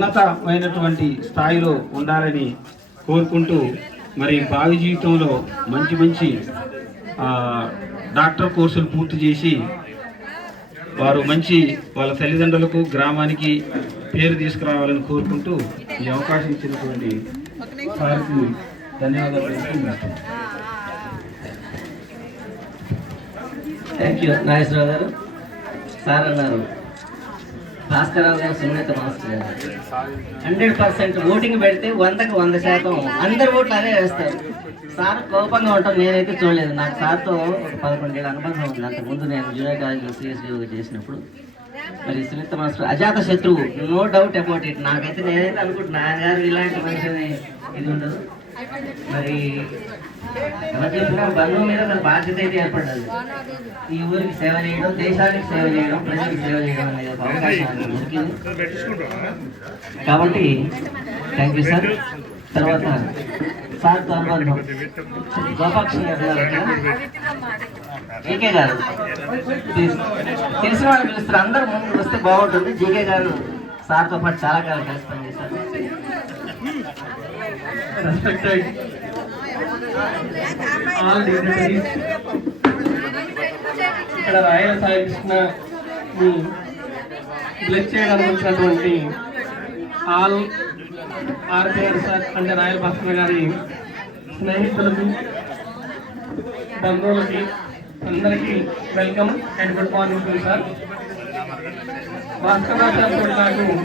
ఉన్నతమైనటువంటి స్థాయిలో ఉండాలని కోరుకుంటూ మరి భావి జీవితంలో మంచి మంచి డాక్టర్ కోర్సులు పూర్తి చేసి వారు మంచి వాళ్ళ తల్లిదండ్రులకు గ్రామానికి పేరు తీసుకురావాలని కోరుకుంటూ ఈ అవకాశం ఇచ్చినటువంటి సార్కి ధన్యవాదాలు. థ్యాంక్ యూ నాగేశ్వరరావు గారు. సార్ అన్నారు భాస్కరరావు గారు సున్నిత మనసు 100% ఓటింగ్ పెడితే 100కి 100% అందరు ఓట్లు అదే వేస్తారు. సార్ కోపంగా ఉంటాం నేనైతే చూడలేదు. నాకు సార్తో ఒక 11 ఏళ్ళ అనుబంధం ఉంది. అంతకుముందు నేను జూనియర్ కాలేజీలో సిఎస్డీ చేసినప్పుడు మరి సునీత మాస్టర్ అజాత శత్రువు, నో డౌట్ అబౌట్ ఇట్. నేనైతే అనుకుంటున్నా ఆయన గారు ఇలాంటి మనిషిని ఇది ఉండదు. మరి బంధువు మీద తన బాధ్యత అయితే ఏర్పడ్డది. ఈ ఊరికి సేవ చేయడం, దేశానికి సేవ చేయడం, ప్రజలకు సేవ చేయడం అనేది ఒక అవకాశం దొరికింది. కాబట్టి థ్యాంక్ యూ సార్. తర్వాత సార్తో అనుబంధం గోపాక్షి గారు జీకే గారు తెలిసిన వాళ్ళు పిలుస్తారు. అందరూ ముందు వస్తే బాగుంటుంది. జీకే గారు సార్తో పాటు చాలా కాలం కలిసి పనిచేశారు. ఇక్కడ రాయల సాయి కృష్ణ బ్లెస్ చేయడానికి వచ్చినటువంటి ఆల్ ఆర్పిఆర్ సార్ అంటే రాయల భాస్కర్ గారి స్నేహితులకు, బంధువులకి అందరికీ welcome and good morning sir. Bhaskar sir నాకు